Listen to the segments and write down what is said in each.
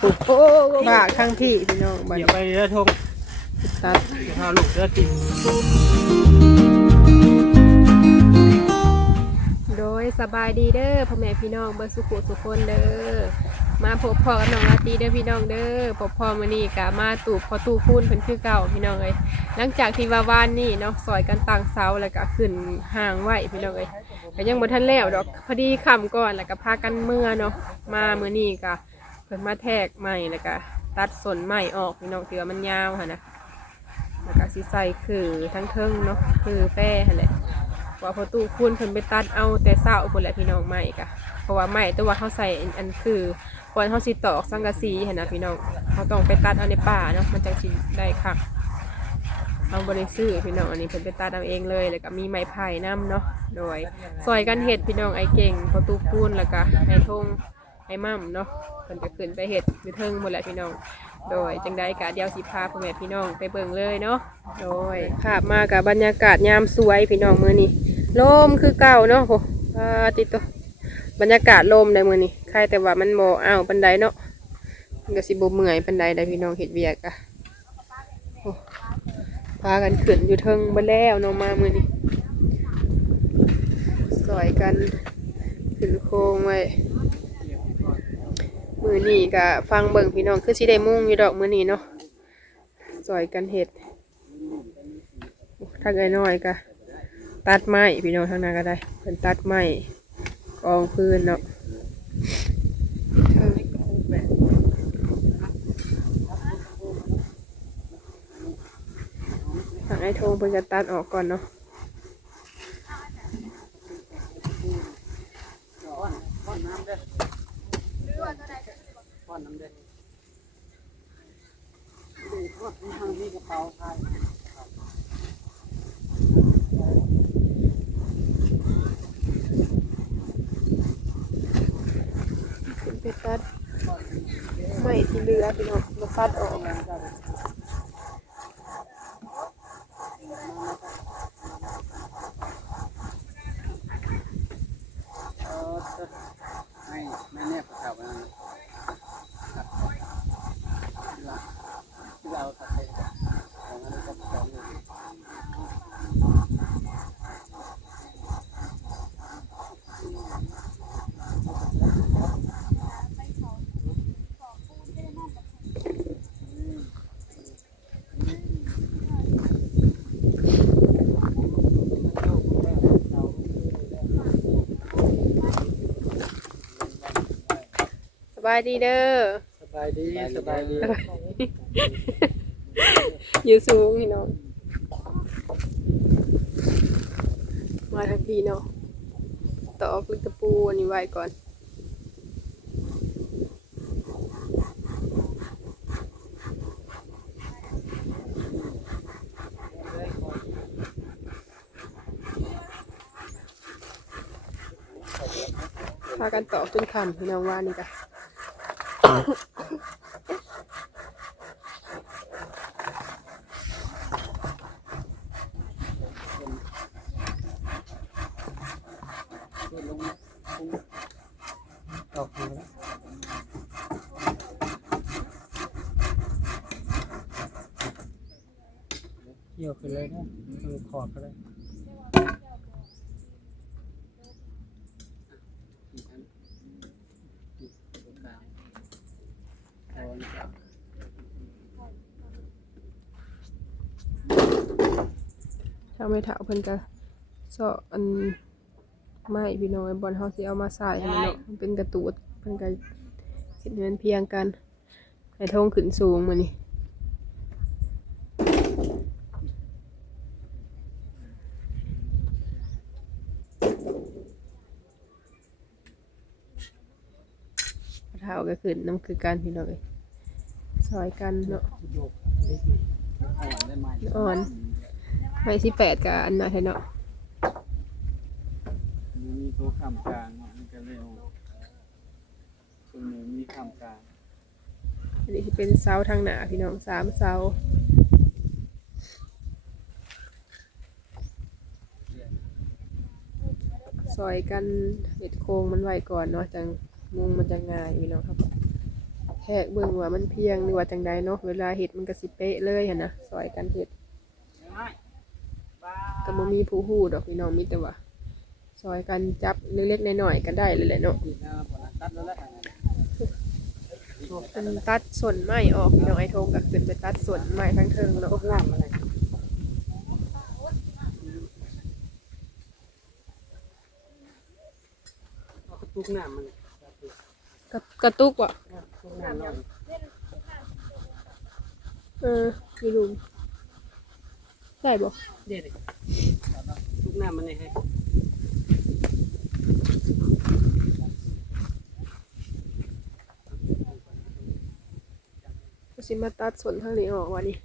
ปุ๊บฝากทั้งที่พี่น้องบัดเดี๋นี้ยวไปเรือทงตัดเดี๋ยวพาลูกเรือติมโดยสบายดีเด้อพ่อแม่พี่น้องเบอร์สุขุสุคนเด้อมาพบพ่อกับน้องลาตรีเด้อพี่น้องเด้อพบพ่อมื้อนี้ก็มาตูบพอตู้คูนเพิ่นคือเก่าพี่น้องเอ้ยหลังจากที่ว่าวานนี่เนาะซอยกันต่างเสาแล้วก็ขึ้นห่างไว้พี่น้องเอ้ยก็ยังบ่ทันแล้วดอกพอดีค่ำก่อนแล้วก็พากันเมื่อเนาะมามื้อนี้ก็เพิ่นมาแทกใหม่แล้วก็ตัดสนใหม่ออกพี่น้องเถือมันยาวหั่นนะแล้วก็สิใส่คือทั้งเทิงเนาะคือแป้หั่นแหละว่าพอตู้คุณเพิ่นไปตัดเอาแต่เศร้าคนแหละพี่น้องใหม่กะเพราะว่าใหม่ตัวว่าเขาใส่อันคือก่อนเขาสิตอกสังกะสีเห็นนะพี่น้องเขาต้องไปตัดเอาในป่าเนาะมันจังสิได้ค่ะเอาบริซื้อพี่น้องอันนี้เพิ่นไปตัดเอาเองเลย แล้วก็มีไม้ไผ่นํเนาะโดยซอยกันเห็ดพี่น้องไอเก่งพอตู้คูนแล้วก็ไอทง ไอมั่มเนาะเพิ่นก็ขึ้นไปเห็ดอยู่เทิงหมดแหละพี่น้อง โดยจังได้กะเดียวสิพาพ่อแม่พี่น้องไปเบิ่งเลยเนาะโดยภาพมากับบรรยากาศยามสวยพี่น้องมื้อนี้ลมคือเก่าเนาะโหอ่าติดตัวบรรยากาศลมได้มื้อนี้ใครแต่ว่ามันบ่อ้าวปันไดเนาะมันก็สิบ่เมื่อยปันไดได้พี่น้องเฮ็ดเวียกอะโอ้พากันขึ้นอยู่เทิงบ่แล้วเนาะมามื้อนี้สอยกันขึ้นโค้งไว้ มือนี้ก็ฟังเบิ่งพี่น้องคือสิได้มุ่งอยู่ดอกมือนี้เนาะสอยกันเฮ็ดถ้าไกน้อยก็ตัดไม้พี่น้องทางนั้นก็ได้เป็นตัดไม้กองพื้นเนาะทางไอ้โทงเพิ่นจะตัดออกก่อนเนาะ ขึ้นไปตัดไม่ที่เหลือพี่น้องมาตัดออก ไม่ไม่เนี่ยประกับนะเราตัดไปของอันนี้ก็ของอยู่ สบายดีเด้อสบายดีสบายดีอยู่สูงพี่น้องมาทางพี่เนาะตอกลึกตะปูอันนี้ไว้ก่อนพากันตอกจนคำพี่น้องว่านี่จ้ะ Oh. ถ้าไม่ถาเพิ่นก็เซาะอันไม้พี่น้องไอ้บอลเฮาสิเอามาใส่ให้มันเนาะมันเป็นกระตูดเพิ่นก็เฮ็ดให้มันเพียงกันไอ้ทงขึ้นสูงมื้อนี้เท้าก็ขึ้นน้ำคือกันพี่น้องเอ้ยซอยกันเนาะโยกเล็กหน่อยอ่อน ได้ไหมอ่อนไม้ที่แปดกับอันนั้นเนาะมันมีตัวข้ามกลางอะมันก็เร็วตรงนี้มีข้ามกลางอันนี้ที่เป็นเสาทางหนาพี่น้องสามเสาซอยกันเด็ดโครงมันไว้ก่อนเนาะจังมุงมันจะง่ายพี่น้องครับแทกเบิ่งว่ามันเพียงหรือว่าจังใดเนาะเวลาเฮ็ดมันก็สิเป๊ะเลยหั่นนะซอยกันเฮ็ด ก็บ่มีผู้ฮู้ดอกพี่น้องมีแต่ว่าซอยกันจับเล็กๆน้อยๆก็ได้เลยแหละเนาะมันตัดส่วนไม้ออกพี่น้องไอ้ทงก็ขึ้นไปตัดส่วนไม้ทั้งเทิงเนาะกระตุกน้ำมันกระกระตุกว่ะเออมีลุมได้บ่เด็ด ทุกหน้ามันเลยให้สิมาตัดสนทางนี้ออกวะนี่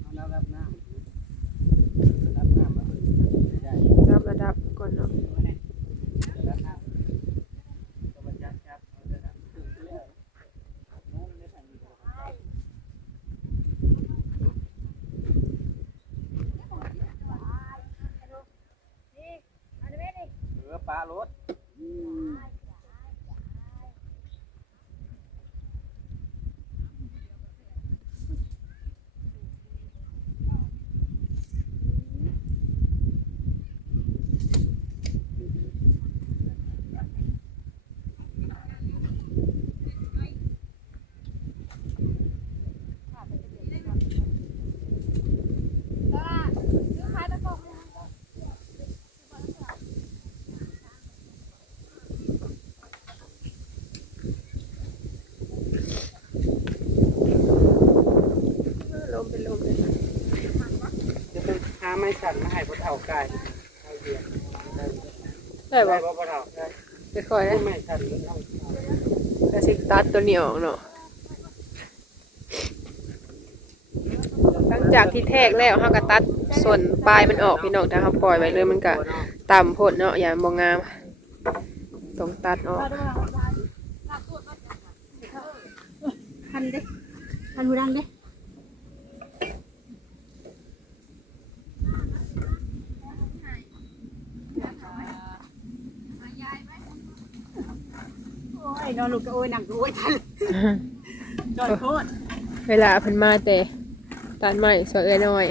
เอาน้ำรับน้ำรับน้ำมาใหญ่ รับระดับก่อนเนาะ รับน้ำตัวจับจับเอาระดับขึ้นเรื่อยๆน้องไม่ทันอยู่เหลือปลารถ เออลมเป็นลมเลย จะต้องหา ไม้สั่นมาให้พวกเฒ่ากายเอาเดียวได้ได้ได้บ่บ่พวกเฒ่าได้ไปคอยได้นะไม้สั่นแล้วเอาก็สิตัดตัวนี้ออกเนาะหลังจากที่แทกแล้วเฮาก็ตัดส่วนปลายมันออกพี่น้องถ้าเฮาปล่อยไว้เลยมันก็ต่ำโพดเนาะอย่าบ่งามต้องตัดออกพันเด้พันหูดังเด้ นอนลูกก็โอ้ยนั่งก็โอ้ยทันจอยโคตรเวลาเพิ่นมาแต่ตัดไม้สวยเอ้ยน้อย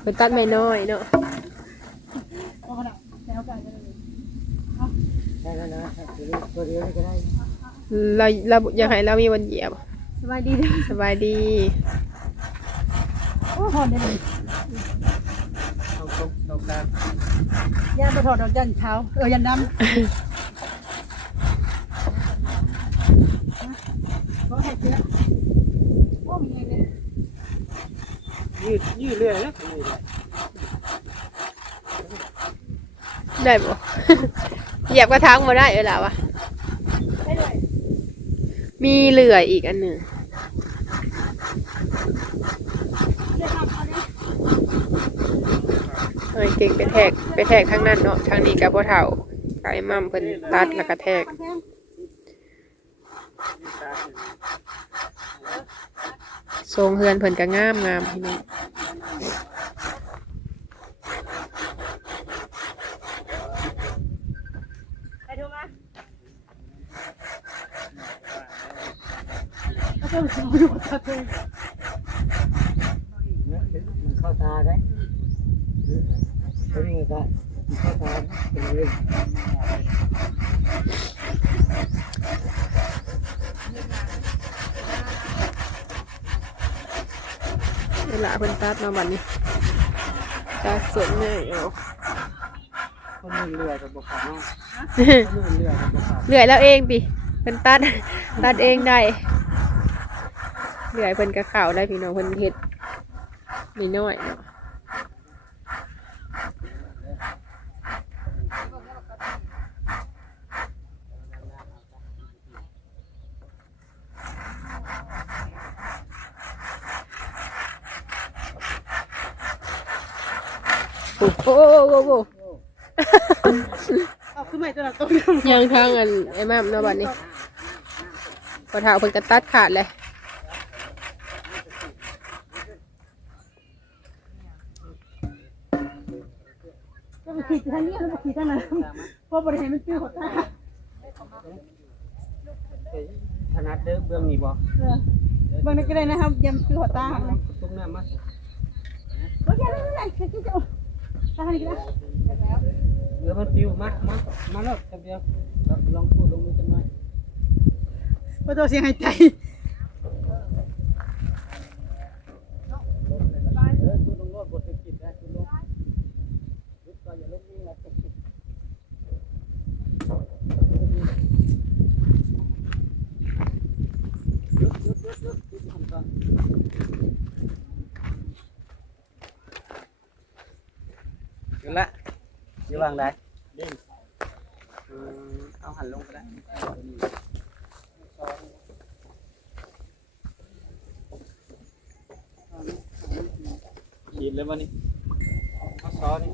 เพิ่นตัดไม้น้อยเนาะโอ้ขนาดแล้วกันเลยได้แล้วนะตัวเดียวนี่ก็ได้เราเราอยากให้เรามีวันเหยียบสบายดีเด้อสบายดีโอ้หอนได้เลยเอาตรงตรงกลางย่าไปถอดดอกยันเช้าเออยันดำโอ้ให้เสื้อโอ้มีเองเลย ยืดยืดเรื่อยนะนี่แหละได้บ่ เหยียบกระทังมาได้เออล่ะวะมีเหลืออีกอันหนึ่งเลือกเอาเอาเลยเอ้ยเก่งไปแทกไปแทกทางนั้นเนาะทางนี้กับพ่อเฒ่าไก่มั่มเพิ่นตัดแล้วก็แทก มันแพง ตา ทรงเฮือนเพิ่นก็งามงามพี่น้องไปดูมาเอาเจ้าสาวอยู่กับเข้าตาได้เป็นไงก็เข้าตาเป็น เรื่องเวลาเพิ่นตัดมาบัดนี้ตัดส่วนใหญ่เอาคนนึงเรือกับบกขาคนนึงเรือกับบกขาเหลือแล้วเองติเพิ่นตัด ตัดเองได้เหลือเพิ่นก็เข้าได้พี่น้องเพิ่นเฮ็ดมีน้อย โอ้โหโอ้โหเอาขึ้นมาตัวละตัวยังทางอันไอ้แม่มเนาะบัดนี้พอเท้าเพิ่นก็ตัดขาดเลยขีดทางนี้แล้วมาขีดทางนั้นเพราะบริเวณมันปิ้วหัวตาเฮ้ยถนัดเด้อเบื้องนี้บ่บางทีก็ได้นะครับยำปิ้วหัวตาเอาอะไรตุ้มน้ำมาโอเคไม่เป็นไรแค่จะ เอาตาดีก็ได้เดี๋ยวมันปิวมามามาแล้วจับเดียวเราลองพูดลงมือกันหน่อยเพราะตัวเสียงหายใจ เออพูดลงโลดบทเป็นกิจได้พูดลงหยุดก่อนอย่าลงนี่นะหยุดหยุดหยุดหยุดหยุดทำก่อนหยุดละอยู่ วางได้ดิ้นอืมเอาหันลงก็ได้ขีดเลยวันนี้เอซอนี่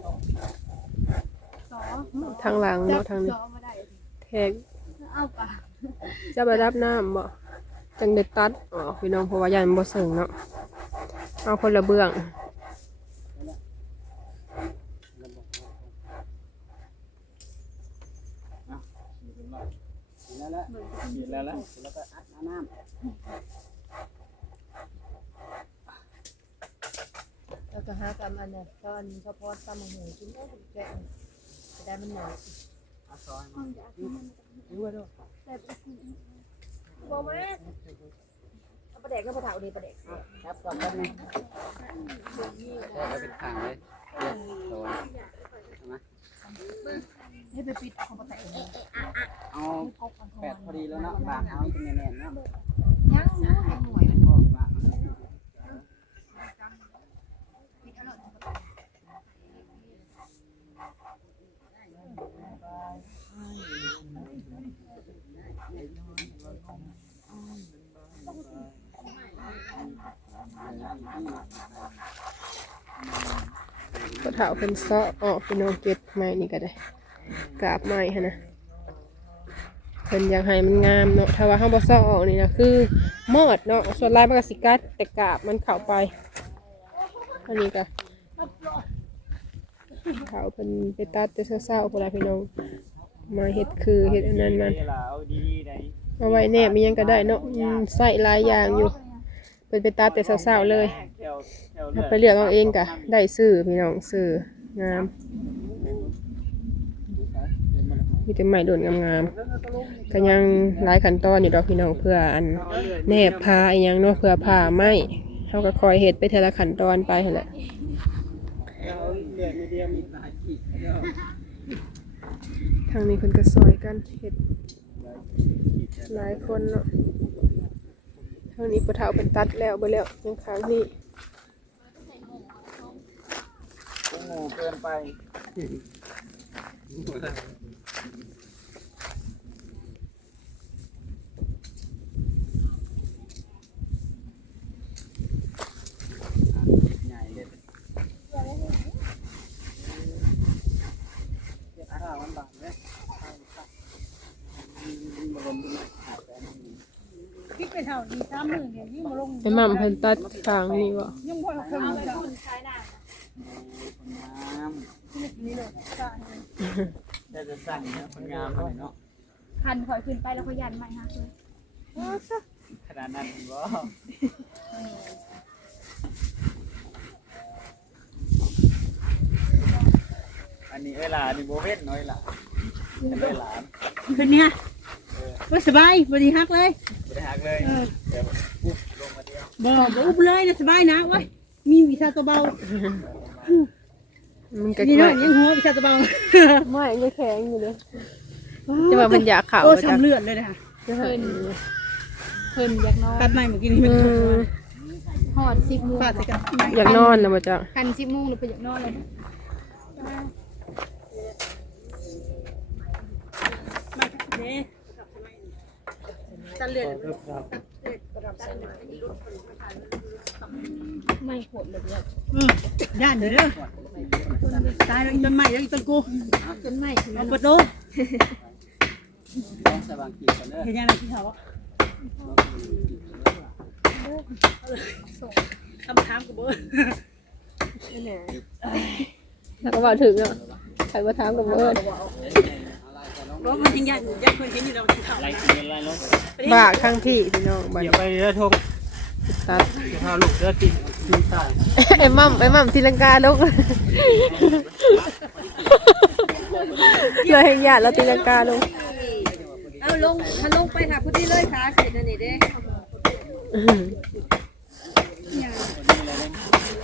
ทางหลังเนาะทางนี้แทงจะไปรับน้ำบ่จังได้ตัดอ๋อพี่น้องเพราะว่ายันบ่เสิงเนาะเอาคนละเบื้อง ขีดแล้วละขีดแล้วละแล้วก็อัดน้ำ แล้วก็หากรรมอั นเนี่ยตอนเขาพอดตำมะหูกินได้แกงจะได้มันหน่อยเอาซอยมาดูว่าดูบอกมาเอาประเด็กก็ประเถาดีประเด็กครับก่อนแป๊บนึงใช่แล้วเป็นทางเลยโดนใช่ไหมให้ไปปิดของประเด็กเอาแปดพอดีแล้วนะบางเอาเป็นแน่นๆนะยังยังให้หน่วยมัน บาง ก็เถาเป็นเซาะออกพี่น้องเก็บไม้นี่ก็ได้กราบไม้ฮะนะเพิ่นอยากให้มันงามเนาะถ้าว่าเฮาบ่เซาะออกนี่นะคือมอดเนาะส่วนลายมันก็สิกัดแต่กราบมันเข้าไปอันนี้ก็เถาเป็นไปตัดแต่เช้าๆพุ่นละพี่น้อง มาเฮ็ดคือเฮ็ดอันนั้นมันเวลาเอาดีๆได้เอาไว้แนบมียังก็ได้เนาะอืมใส่หลายอย่างอยู่เป็นไปตัดแต่เช้าๆเลยแถวแถวถ้าไปเลือกเอาเองก็ได้ซื้อพี่น้องซื้องามมีแต่ไม้โดนงามๆก็ยังหลายขั้นตอนอยู่ดอกพี่น้องเพื่ออันแนบผ้าอีหยังเนาะเพื่อผ้าไหมเฮาก็คอยเฮ็ดไปทีละขั้นตอนไปหั่นแหละ ทางนี้เพิ่นก็ซอยกันเฮ็ดหลายคนเนาะทางนี้ปะเท่าเป็นตัดแล้วเบ่แล้วยังค้างนี่โอ้เกินไปใหญ่เลยถ้ามันบางเลยมันลมด้วย คิด ไปเท่านี้สามหมื่นเนี่ยยิ่งมาลงไอ้หม่ำเพิ่นตัดข้างนี่บ่ยังบ่เอาเครื่องมือจ้ะงามนี่เลยจ้ะได้จะสั่งนะคนงามเลยเนาะคันถอยขึ้นไปแล้วเขายันใหม่ฮะคือขนาดนั้นบ่อันนี้เวลานี่โบเว้นน้อยล่ะเป็นเวลาคืนเนี้ย ว่าสบายบริฮักเลยไม่ได้หักเลยเดี๋ยวปุ๊บลงมาเดียวบ่บ่อุบเลยนะสบายนะเว้ยมีวิชาตัวเบามันก็นี่ไม่เนาะยังหัววิชาตัวเบาไม่ยังแข็งอยู่เลยจะว่ามันอยากขาวโอ้จังสำเลือดเลยนะคะเพิ่นเพิ่นอยากนอนตัดใหม่เมื่อกี้นี้มันอืมหอดสิบโมงฟาดใส่กันอยากนอนนะบ่จังคันสิบโมงหรือไปอยากนอนเลยนะไม่เด้ตัดเลือดไม่โหดเล ยเนี่ยอืมย่านเด้อเด้อตายแล้วอีต้นไม้แล้วอีต้นกูจนไม่ถึงเอาเปิดโตต้องใส่บางขีดกันเด้อเห็นยังไงที่เขาบอกคำถามกูเบอร์แล้วก็ว่าถึงเนาะขขันมาถามกับเอิญเพราะมันยังยันยันคนเห็นอยู่เราที่เขาไรเงินไรลงบากทั้งพี่พี่น้องบัดเดี๋ยวนี้ไปเรือทงตัดเดี๋ยวพาลูกเรือติดติดใต้ไอ้มั่มไอ้มั่มตีลังกาลงเลยเห็นญาติเราตีลังกาลงเอาลงถ้าลงไปหาพุทธิเลยขาเสร็จนั่นนี่เด้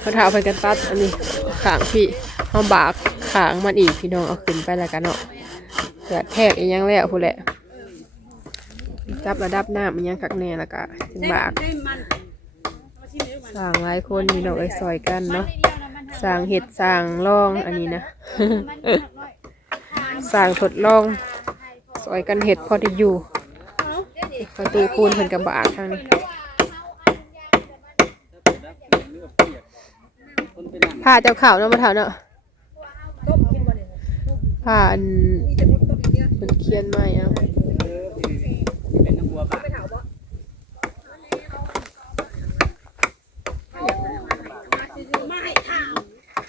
เขาถามไปกันตัดอันนี้ขางพี่เอาบากขางมันอีกพี่น้องเอาขึ้นไปแล้วกันเนาะเกิดแทกอีกยังแล้วพูแหละจับระดับน้ำอีกยังคักแน่แล้วก็ถึงบากได้มันเอาชิ้นนี้มันสร้างหลายคนพี่น้องไอ้ซอยกันเนาะสร้างเห็ดสร้างร่องอันนี้นะ สร้างทดลองซอยกันเห็ดพอได้อยู่ประตูคูณเพิ่นกับบากทางนี้ผ้าเจ้าข่าวเนาะมาถาเนาะผ้าอัน มันเขียนมาอะเป็นน้ำบัวปะไม่ให้ถาม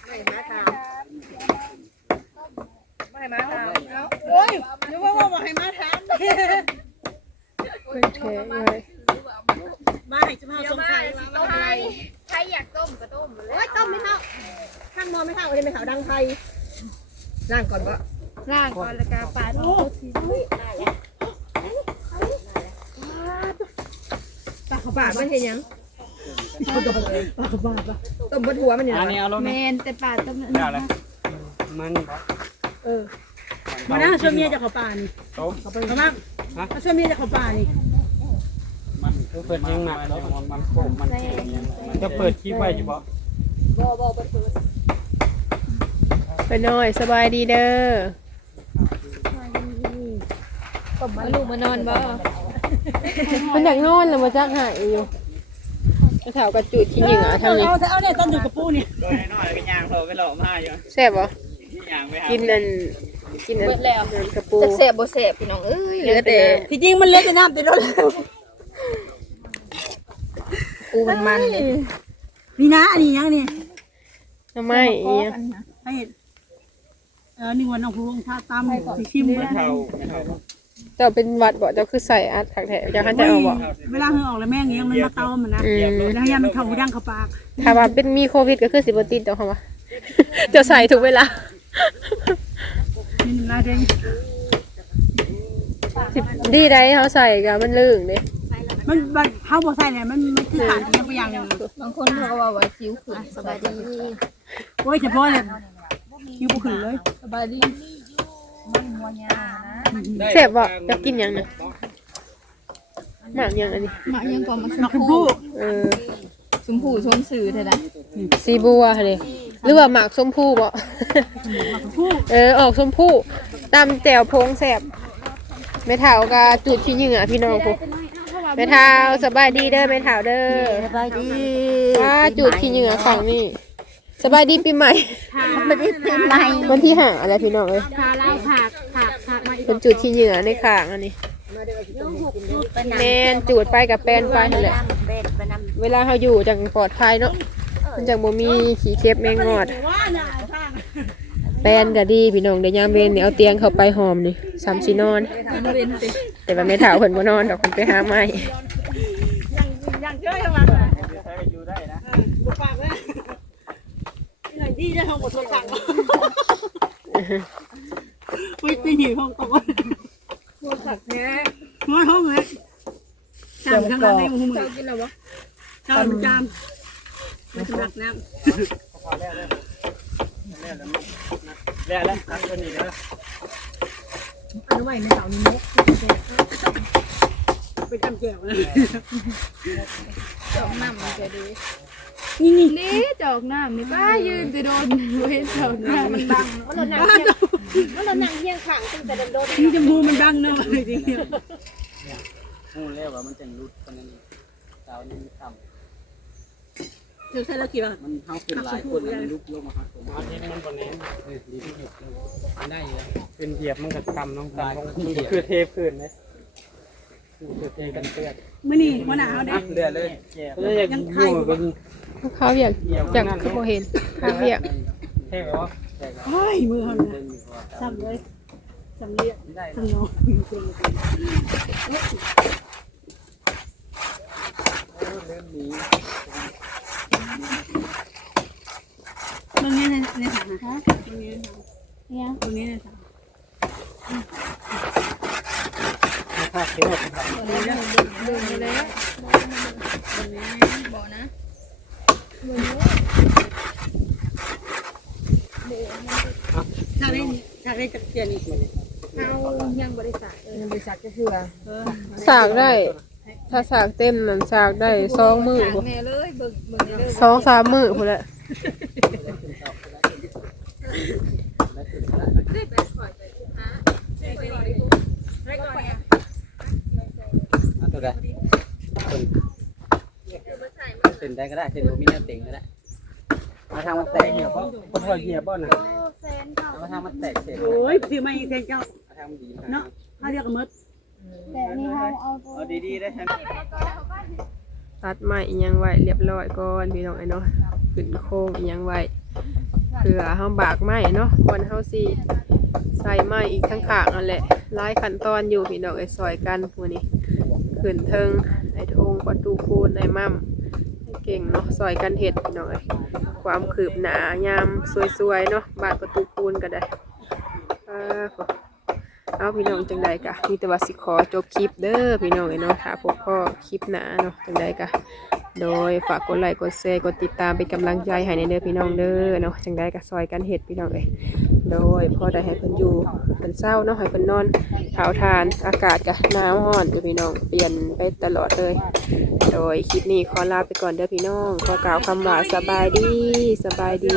ไม่มาทางไม่มาทางโอ้ยนึกว่าว่าให้ถามเพิ่นแท้เลยมาให้จะมาสงสัยมามไทยใครอยากต้มก็ต้มเลยโอ้ยต้มไม่เท่าข้างมอไม่เท่าเลยไม่เท่าดังไทยล่างก่อนบ่ ล่างก่อนแล้วก็ปาดโอ้ปากเขาปาดมันเห็นยังปากเขาปาดปะต้มบดหัวมันเนี่ยอันนี้เอาลงแมนี่นแต่ปาดต้มนั่นได้เลยมันมาหน้าช่วยเมียจะเข้าป่านี่ต้ม เขาบ้างมาช่วยเมียจะเข้าป่านี่มันคือเปิดยังหนักแล้วมันมันโค้งมันมันจะเปิดคลิปไว้อยู่บ่ไปหน่อยสบายดีเด้อ มาลูกมานอนบ่มันอยากนอนแล้วมาจักหายอยู่กระถาวกระจุดขี้เหงื่อทางนี้เอาเอาเนี่ยต้นอยู่กับปูนี่โดยน้อยไปย่างโผล่ไปหล่อมาอยู่แซ่บบ่ย่างไปหากินนั่นกินนั่นกระปูจะเสบบ่เสบพี่น้องเอ้ยเหลือแต่ที่จริงมันเล็กแต่น้ำติดรถปูมันมันเลยนี่นะอันนี้ยังนี่น้ำไม้อีหยังให้เออหนึ่งวันน้องพูงถ้าตำสิชิมไม่เบิ่ง เท่าไม่เท่าเจ้าเป็นหวัดบ่เจ้าคือใส่อัดถักแท้เจ้าหันใจออกบ่เวลาเหงอออกแล้วแม่งเงี้ยมันมาเตามันนะอืมแล้วยันมันเข้าหูดังเข้าปากถ้าว่าเป็นมีโควิดก็คือสิบ่ติดดอกค่ะว่าเจ้าใส่ถูกเวลานี่น้ำลายแดงสิดีได้เขาใส่ก็มันลื่นเด้มันมันเฮาบ่ใส่เลยมันมันคือขาดยังไปอย่างหนึงบางคนเขาก็ว่าว่าสิวขึ้นสบายดีโอ้ยเฉพาะเลยคิวบ่ขึ้นเลยสบายดี แซ่บบ่เจ้ากินหยังน่ะหมากหยังอันนี้ หมายังก่อนมาชนมอกชมพูพู่เออชมพูชมสื่อเท่านั้นสีบัวเด้หรือว่าหมากส้มผู้บ่นอกชมพู่เออออกส้มผู้ตำแจ่วพงแซ่บแม่เฒ่าก็จุดขี้เหงื่อพี่น้องพุแม่เฒ่าสบายดีเด้อแม่เฒ่าเด้อสบายดีว่าจุดขี้เหงื่อของนี่สบายดีปีใหม่ไม่ได้ปีใหม่วันที่ห้าอะไรพี่น้องเอ้ย พาเราผักผักผักมาอีก เป็นจุดขี้เหงื่อในข้างอันนี้แมนจูดไปกับแปนไปนั่นแหละเวลาเขาอยู่จังปลอดภัยเนาะมันจังบ่มีขี้เค็บแมงงอดว่าน่ะทางแปนก็ดีพี่น้องเดี๋ยวยามเวนนี่เอาเตียงเข้าไปหอมนี่ซ้ำสินอน แต่ว่าไม่เฒ่าเพิ่นบ่นอนดอกเพิ่นไปหาไม้ยังยังเจ้ามาใช้อยู่ได้นะบ่ปากเลยนี่หน่อยดีได้ห้องบ่ทนสั่ง อุ้ยตีหิวห้องตกว่าพูดผักแท้น้อยห้องเลยจามข้างหลังได้มือมือกินแล้วบ่จามจามไม่สำลักน้พอแล้วแล้วแล้วแล้วแล้วตัดตัวนี้แล้วอันไว้ในเสานี้นกไปจำแก้วเลยจอกน้ำมันจะดีนี่นี่นี่จอกน้ำนี่ป้ายืนจะโดนเว้นจอกน้ำมันบังมันหนังเที่ย งมันหนังเที่ยงขังตั้งแต่โดนนี่จมูกมันดังเนอะจริงพูดแล้วว่ามันจะรุดคนนั้นสาวนี่ต่ำๆเธอใช่แล้วกี่บาทมันเฮาขึ้นหลายคนมันลุกลงมาครับผมเอาที่มันบ่แน่นเออดีที่เหยียบได้อยู่เป็นเหยียบมันก็กำน้องตามันก็คือเทพื้นเลยคือเทกันเปื้อนมื่อนี่วันหนาวเด้เลือดเลยแล้วอยากอยู่กันเขาอยากอยากคือบ่เห็นเขาอยากเท่เหรอโอ้ยมือเขา เนี่ยเดินอยู่ซ้ำเลยซ้ำเรียกได้ซ้ำน้องเริ่มหนีตรงนี้ใน ในถังนะตรงนี้ในถังเนี่ยตรงนี้ในถังภาพเขียวครับเดินเดินไปแล้วบอกนะฉากได้ฉากได้จักเตียนอีกเอายังบริษัทเออบริษัทก็คือว่าเออสากได้ ถ้าสากเต็มนั่นสากได้สองมือจากพุ่นแม่เลยเบิ่งเบิ่งเลยสองสามมือพุ่นแหละเอาตัวใดเส้นได้ก็ได้เส้นโดมิเนเต็งก็ได้ มาทางมันแตกเหยียบเพราะเพราะเหยียบบ่น่ะเอามาทางมันแตกเสร็จโอ้ยซื้อมาอีกเซนเจ้ามาทางมันดีเนาะเขาเรียกกันมดแต่นี่เขาเอาเอาดีๆได้ใช่ไหมตัดไม้อิหยังไว้เรียบร้อยก่อนพี่น้องไอ้เนาะขึ้นโค้งอิหยังไว้เพื่อเฮาบากไม้เนาะก่อนเฮาสิใส่ไม้อีกทั้งข้างนั่นแหละหลายขั้นตอนอยู่พี่น้องไอ้ซอยกันพวกนี้ขึ้นเทิงไอ้ทงประตูคูณไอ้มั่มไอ้เก่งเนาะซอยกันเฮ็ดพี่น้องไอ้ ความคืบหนายามสวยๆเนาะบานประตูปูนก็ได้เอาพี่น้องจังใดกะมีแต่ว่าสิขอจบคลิปเด้อพี่น้องไอ้เนาะถ้าพบพ่อคลิปหนาเนาะจังใดกะ โดยฝากกดไลค์กดแชร์กดติดตามเป็นกำลังใจให้ในเด้อพี่น้องเด้อเนาะจังได้ก็ซอยกันเห็ดพี่น้องเอ้ยโดยพอได้ให้เพิ่นอยู่เพิ่นเศร้าเนาะให้เพิ่นนอนเผาทานอากาศกะหนาวร้อนอยู่พี่น้องเปลี่ยนไปตลอดเลย โดยคลิปนี้ขอลาไปก่อนเด้อพี่น้องขอกล่าวคำว่าสบายดีสบายดี